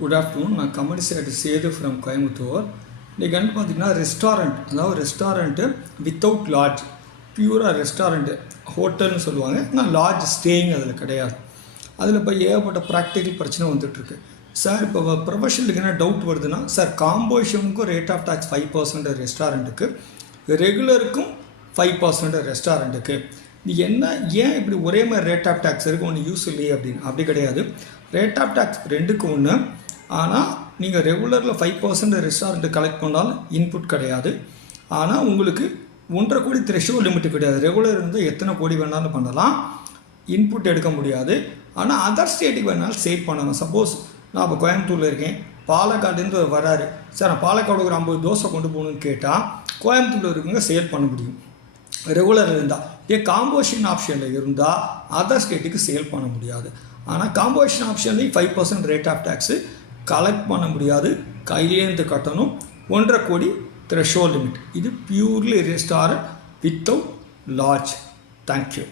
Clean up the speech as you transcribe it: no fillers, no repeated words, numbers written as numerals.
Good afternoon. நான் commercial Setu from Coimbatore. இன்றைக்கி வந்து பார்த்திங்கன்னா ரெஸ்டாரண்ட், அதாவது ரெஸ்டாரண்ட்டு வித்தவுட் லாட்ஜ், பியூராக ரெஸ்டாரண்ட்டு ஹோட்டல்னு சொல்லுவாங்க. ஆனால் லாட்ஜ் ஸ்டேயிங் அதில் கிடையாது. அதில் இப்போ ஏகப்பட்ட ப்ராக்டிக்கல் பிரச்சனை வந்துட்டுருக்கு. சார் இப்போ ப்ரொஃபஷனலுக்கு என்ன டவுட் வருதுன்னா, சார் காம்போஷனுக்கும் ரேட் ஆஃப் டேக்ஸ் 5% ரெஸ்டாரண்ட்டுக்கு, ரெகுலருக்கும் 5% ரெஸ்டாரண்ட்டுக்கு. ஏன் இப்படி ஒரே மாதிரி ரேட் ஆஃப் டேக்ஸ் இருக்குது, ஒன்று யூஸ் இல்லையே அப்படின்னு? அப்படி கிடையாது. ரேட் ஆஃப் டேக்ஸ் ரெண்டுக்கு ஒன்று. ஆனால் நீங்கள் ரெகுலரில் 5% ரெஸ்டாரண்ட்டு கலெக்ட் பண்ணாலும் இன்புட் கிடையாது. ஆனால் உங்களுக்கு 1.5 கோடி த்ரெஷோல்ட் லிமிட்டு கிடையாது. ரெகுலர் இருந்தால் எத்தனை கோடி வேணாலும் பண்ணலாம், இன்புட் எடுக்க முடியாது. ஆனால் அதர் ஸ்டேட்டுக்கு வேணாலும் சேல் பண்ணலாம். சப்போஸ் நான் இப்போ கோயம்புத்தூரில் இருக்கேன், பாலக்காடுன்னு வராரு, சார் நான் பாலக்காடு ஒரு 50 தோசை கொண்டு போகணுன்னு கேட்டால் கோயம்புத்தூரில் இருக்கவங்க சேல் பண்ண முடியும் ரெகுலர் இருந்தால். காம்போசிஷன் ஆப்ஷனில் இருந்தால் அதர் ஸ்டேட்டுக்கு சேல் பண்ண முடியாது. ஆனால் காம்போசிஷன் ஆப்ஷன்லேயும் 5% ரேட் ஆஃப் டேக்ஸு கலெக்ட் பண்ண முடியாது, கையிலேருந்து கட்டணும். 1.5 கோடி த்ரெஷோல்ட் லிமிட். இது purely restaurant without lodge. Thank you.